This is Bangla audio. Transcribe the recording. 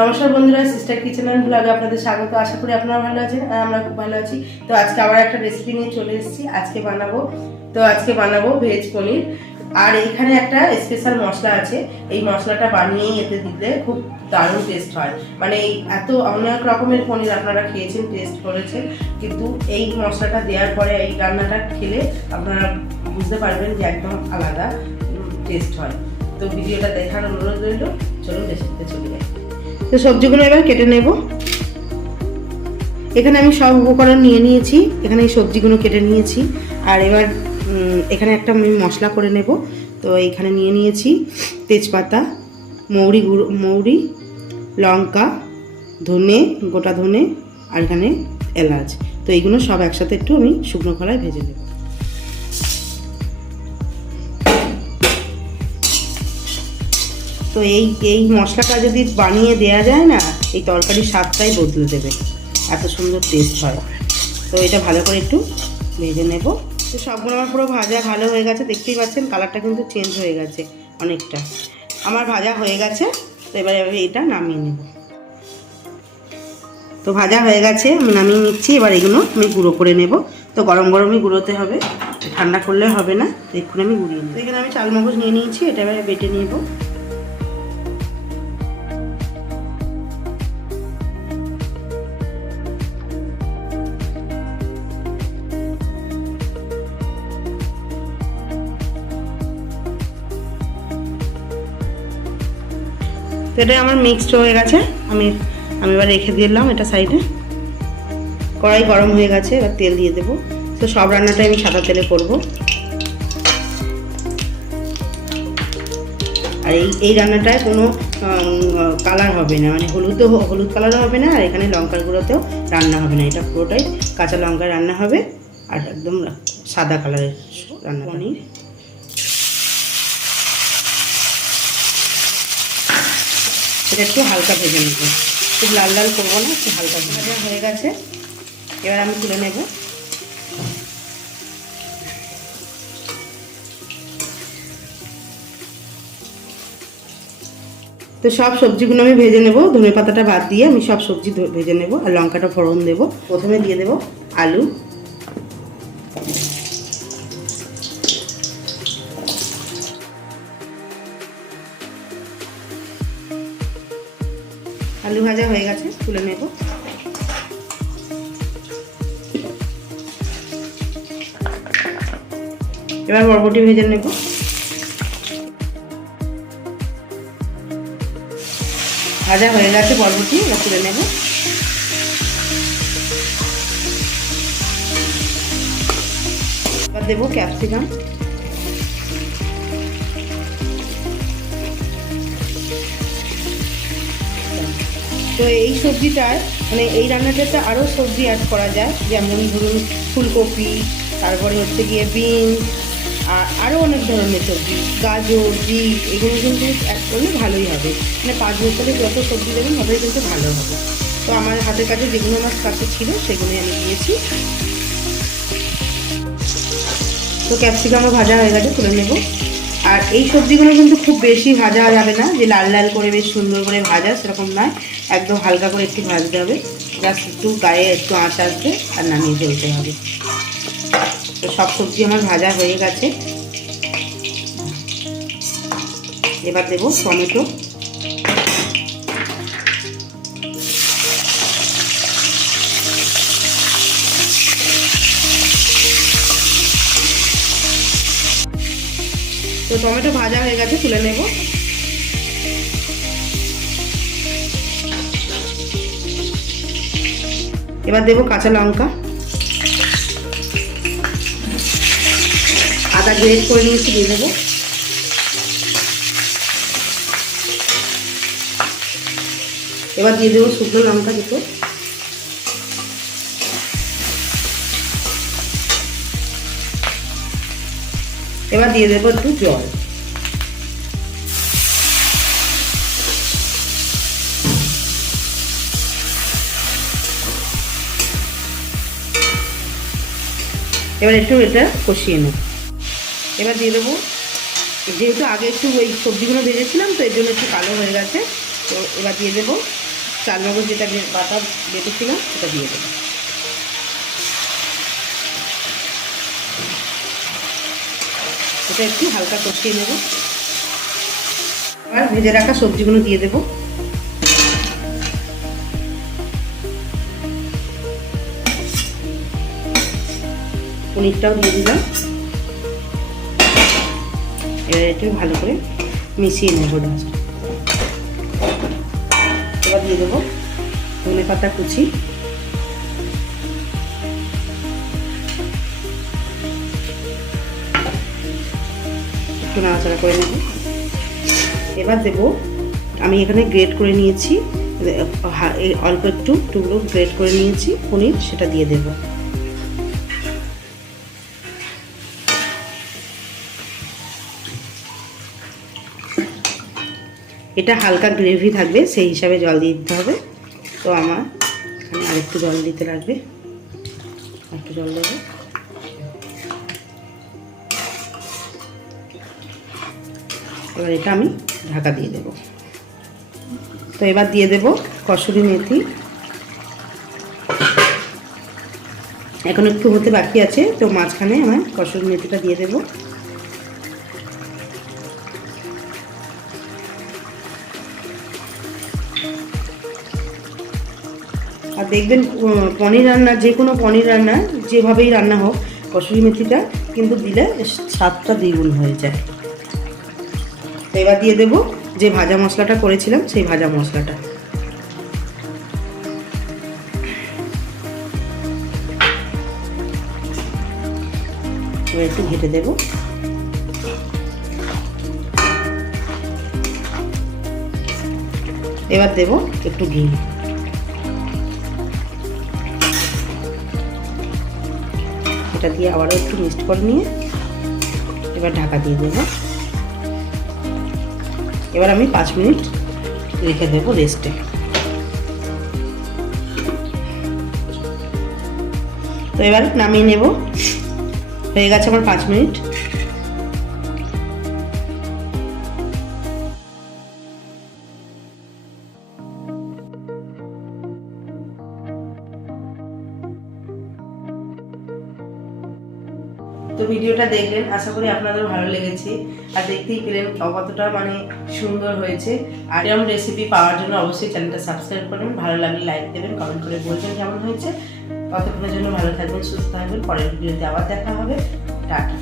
নমস্কার বন্ধুরা, সিস্টার কিচেন অ্যান্ড ব্লগে আপনাদের স্বাগত। আশা করি আপনারা ভালো আছেন আর আমরা খুব ভালো আছি। তো আজকে আবার একটা রেসিপি নিয়ে চলে এসেছি। আজকে বানাবো ভেজ পনির। আর এইখানে একটা স্পেশাল মশলা আছে, এই মশলাটা বানিয়েই এতে দিলে খুব দারুণ টেস্ট হয়। মানে এত অনেক রকমের পনির আপনারা খেয়েছেন, টেস্ট করেছেন, কিন্তু এই মশলাটা দেওয়ার পরে এই রান্নাটা খেলে আপনারা বুঝতে পারবেন যে একদম আলাদা টেস্ট হয়। তো ভিডিওটা দেখার অনুরোধ রইল। চলুন রেসিপিতে চলে যাই। তো সবজিগুলো এবার কেটে নেব। এখানে আমি সব উপকরণ নিয়ে নিয়েছি, এখানে এই সবজিগুলো কেটে নিয়েছি। আর এবার এখানে একটা আমি মশলা করে নেব। তো এইখানে নিয়ে নিয়েছি তেজপাতা, মৌরি, লঙ্কা, ধনে, গোটা ধনে, আর এখানে এলাচ। তো এইগুলো সব একসাথে একটু আমি শুকনো খোলায় ভেজে নেব। তো এই মশলাটা যদি বানিয়ে দেওয়া যায় না, এই তরকারির স্বাদটাই বদলে দেবে, এত সুন্দর টেস্ট হয়। তো এটা ভালো করে একটু ভেজে নেব। তো সবগুলো আমার পুরো ভাজা ভালো হয়ে গেছে, দেখতেই পাচ্ছেন কালারটা কিন্তু চেঞ্জ হয়ে গেছে অনেকটা। আমার ভাজা হয়ে গেছে। তো এবারে আমি এটা নামিয়ে নেব। তো ভাজা হয়ে গেছে, আমি নামিয়ে নিচ্ছি। এবার এগুলো আমি গুঁড়ো করে নেব। তো গরম গরমই গুঁড়োতে হবে, ঠান্ডা করলে হবে না। তো এক্ষুনি আমি গুঁড়িয়ে নেব। এখানে আমি চালমগজ নিয়ে নিয়েছি, এটা এবারে বেটে নেব। তো এটা আমার মিক্সড হয়ে গেছে, আমি এবার রেখে দিলাম এটা সাইডে। কড়াই গরম হয়ে গেছে, এবার তেল দিয়ে দেবো। তো সব রান্নাটাই আমি সাদা তেলে করব। আর এই রান্নাটায় কোনো কালার হবে না, মানে হলুদ কালারও হবে না, আর এখানে লঙ্কার গুঁড়োতেও রান্না হবে না। এটা পুরোটাই কাঁচা লঙ্কায় রান্না হবে, আর একদম সাদা কালারের রান্না। পনির এটা একটু হালকা ভেজে নেব, খুব লাল লাল করবো না, একটু হালকা ভাজা হয়ে গেছে। এবার আমি তুলে নেব। তো সব সবজিগুলো আমি ভেজে নেব, ধনে পাতাটা বাদ দিয়ে আমি সব সবজি ভেজে নেব। আর লঙ্কাটা ফোড়ন দেব। প্রথমে দিয়ে দেব আলু, আলু ভাজা হয়ে গেছে, তুলে নেব। এবার বরবটি ভেজে নেব। ভাজা হয়ে গেছে বরবটি, এবার তুলে নেব। এবার দেবো ক্যাপসিকাম। তো এই সবজিটার মানে এই রান্নাটাতে আরও সবজি অ্যাড করা যায়, যেমন ধরুন ফুলকপি, তারপরে হচ্ছে গিয়ে বিনস, আর আরও অনেক ধরনের সবজি, গাজর, বিট, এগুলো কিন্তু অ্যাড করলে ভালোই হবে। মানে 5 বোতলে যত সবজি দেবেন ততই কিন্তু ভালো হবে। তো আমার হাতের কাছে যেগুলো আমার কাছে ছিল সেগুলোই আমি দিয়েছি। তো ক্যাপসিকামও ভাজা হয়ে গেছে, তুলে নেব। আর এই সবজিগুলো কিন্তু খুব বেশি ভাজা যাবে না, যে লাল লাল করে বেশ সুন্দর করে ভাজা সেরকম নয়, একদম হালকা করে একটু ভাজতে হবে, জাস্ট একটু গায়ে একটু আঁচ আসবে আর নামিয়ে ফেলতে হবে। তো সব সবজি আমার ভাজা হয়ে গেছে। এবার দেবো টমেটো। তো টমেটো ভাজা হয়ে গেছে, তুলে নেব। এবার দেবো কাঁচা লঙ্কা, আদা গ্রেট করে নিয়েছি, দিয়ে দেবো। এবার দিয়ে দেবো শুকনো লঙ্কা দুটো। এবার দিয়ে দেবো একটু জল। এবার একটু এটা কষিয়ে নেব। এবার দিয়ে দেবো, যেহেতু আগে একটু ওই সবজিগুলো ভেজেছিলাম তো এর জন্য একটু কালো হয়ে গেছে, তো এবার দিয়ে দেবো চাল মগজ, যেটা বাটা বেটেছিলাম সেটা দিয়ে দেবো। এটা একটু হালকা কষিয়ে নেব। আর ভেজে রাখা সবজিগুলো দিয়ে দেবো। পনিরটাও দিয়ে দিলাম। এবার একটু ভালো করে মিশিয়ে নেব। এবার দিয়ে দেবো ধনে পাতা কুচি, একটু নাড়াচাড়া করে নেব। এবার দেবো, আমি এখানে গ্রেট করে নিয়েছি, অল্প একটু টুকরো গ্রেট করে নিয়েছি পনির, সেটা দিয়ে দেব। এটা হালকা গ্রেভি থাকবে, সেই হিসাবে জল দিয়ে দিতে হবে। তো আমার এখানে আরেকটু জল দিতে লাগবে, একটু জল দেবো। এবার এটা আমি ঢাকা দিয়ে দেব। তো এবার দিয়ে দেব কসুরি মেথি। এখন একটু হতে বাকি আছে, তো মাঝখানে আমার কসুরি মেথিটা দিয়ে দেব। আর দেখবেন পনির রান্না, যে কোনো পনির রান্না যেভাবেই রান্না হোক, কসুরি মেথিটা কিন্তু দিলে স্বাদটা দ্বিগুণ হয়ে যায়। তো এবার দিয়ে দেবো যে ভাজা মশলাটা করেছিলাম, সেই ভাজা মশলাটা। এবার একটু ঘেটে দেব। এবার দেব একটু ঘি। এটা দিয়ে আবারও একটু মিক্সড করে নিয়ে এবার ঢাকা দিয়ে দেব। এবার আমি 5 মিনিট রেখে দেবো রেস্টে। তো এবার নামিয়ে নেব। হয়ে গেছে আমার 5 মিনিট। তো ভিডিওটা দেখলেন, আশা করি আপনাদের ভালো লেগেছে। আর দেখতেই পেলেন কতটা মানে সুন্দর হয়েছে। আর এরকম রেসিপি পাওয়ার জন্য অবশ্যই চ্যানেলটা সাবস্ক্রাইব করবেন, ভালো লাগলে লাইক দেবেন, কমেন্ট করে বলবেন কেমন হয়েছে। ততক্ষণের জন্য ভালো থাকবেন, সুস্থ থাকবেন। পরের ভিডিওতে আবার দেখা হবে। টাটা।